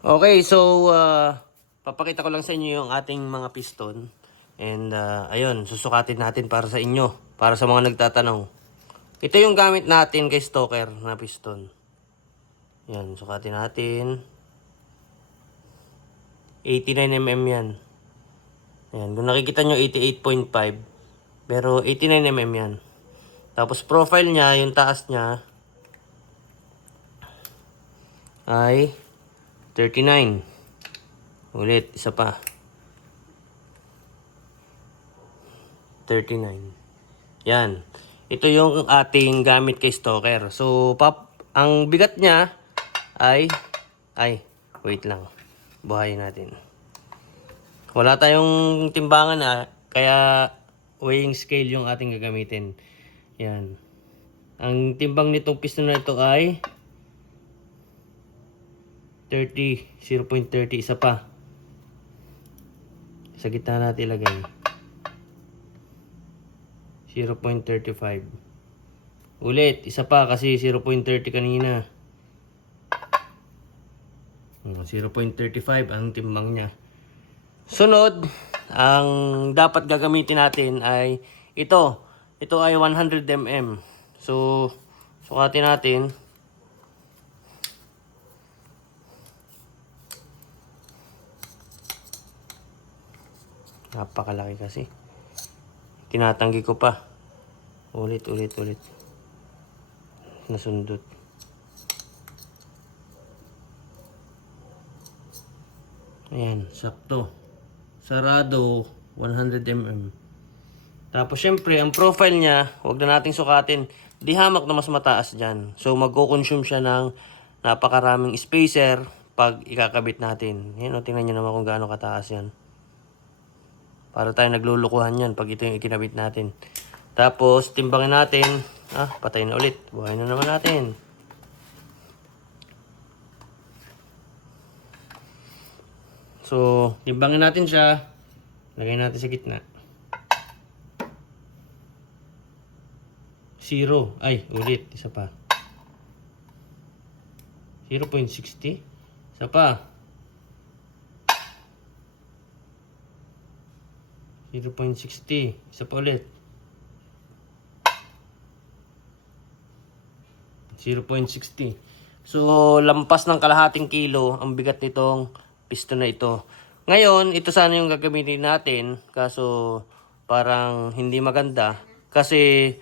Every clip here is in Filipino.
Okay, so papakita ko lang sa inyo yung ating mga piston. And ayun, susukatin natin para sa inyo, para sa mga nagtatanong. Ito yung gamit natin kay Stoker na piston. Yan, sukatin natin. 89 mm yan. Ayan, kung nakikita nyo 88.5. Pero 89 mm yan. Tapos profile niya, yung taas niya ay 39. Ulit, isa pa. 39. Yan. Ito yung ating gamit kay Stoker. So, ang bigat niya ay wait lang. Buhayin natin. Wala tayong timbangan kaya weighing scale yung ating gagamitin. Yan. Ang timbang nitong piston na ito ay 0.30, isa pa. Sa gitna natin ilagay. 0.35. Ulit, isa pa kasi 0.30 kanina. 0.35 ang timbang niya. Sunod, ang dapat gagamitin natin ay ito. Ito ay 100 mm. So, sukatin natin. Napakalaki kasi. Tinatanggi ko pa. Ulit. Nasundot. Ayan, sakto. Sarado, 100 mm. Tapos syempre, ang profile niya, huwag na nating sukatin. Di hamak na mas mataas dyan. So, magko-consume siya ng napakaraming spacer pag ikakabit natin. Yan o, tingnan nyo naman kung gaano kataas yan. Para tayo naglulukuhan yan pag ito yung ikinabit natin. Tapos, timbangin natin. Patay na ulit. Buhay na naman natin. So, timbangin natin siya. Lagay natin sa gitna. 0. Ulit. Isa pa. 0.60. Isa pa. 0.60. Isa pa ulit. 0.60. So, lampas ng kalahating kilo ang bigat nitong piston na ito. Ngayon, ito sana yung gagamitin natin. Kaso, parang hindi maganda. Kasi,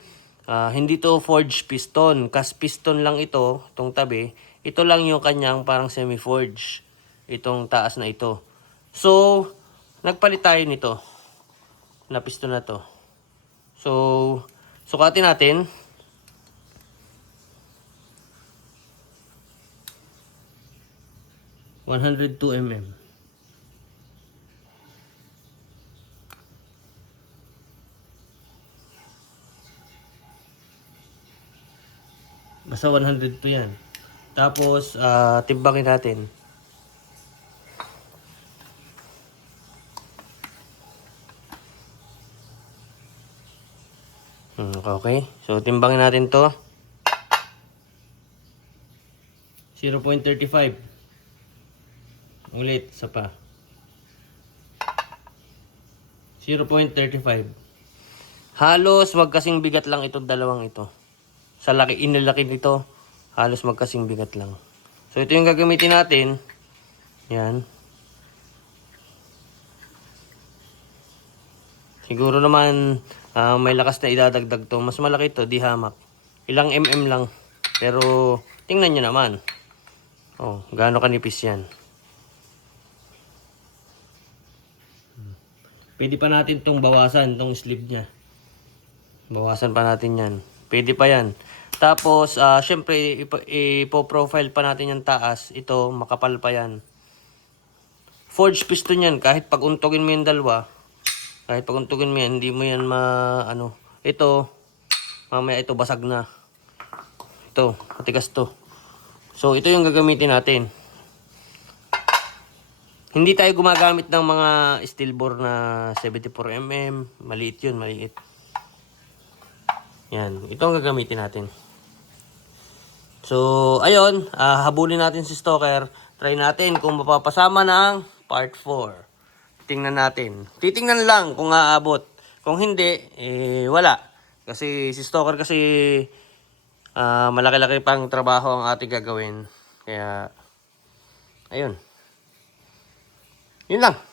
hindi to forged piston. Cast piston lang ito, itong tabi. Ito lang yung kanyang parang semi-forged. Itong taas na ito. So, nagpalit tayo nito. Na piston na to. So, sukatin natin. ₱102 mm. Basta 100 to yan. Tapos, timbangin natin. Okay. So, timbangin natin to. 0.35. Ulit, isa pa. 0.35. Halos magkasing bigat lang itong dalawang ito. Sa inilaki nito, halos magkasing bigat lang. So, ito yung gagamitin natin. Yan. Siguro naman, may lakas na idadagdag to. Mas malaki to, di hamak. Ilang mm lang. Pero, tingnan nyo naman. Gaano kanipis yan. Pwede pa natin tong bawasan, tong sleeve niya. Bawasan pa natin yan. Pwede pa yan. Tapos, syempre, ipo-profile pa natin yung taas. Ito, makapal pa yan. Forged piston yan. Kahit pag untugin mo yung dalawa, hindi mo yan ito, mamaya ito basag na. Ito, matigas to. So, ito yung gagamitin natin. Hindi tayo gumagamit ng mga steel bore na 74 mm. Maliit yun, maliit. Yan, ito ang gagamitin natin. So, ayun, habulin natin si Stalker. Try natin kung mapapasama ng part 4. Tingnan natin. Titingnan lang kung aabot. Kung hindi, wala. Kasi si Stalker kasi malaki-laki pang trabaho ang ating gagawin. Kaya, ayun. Yun lang.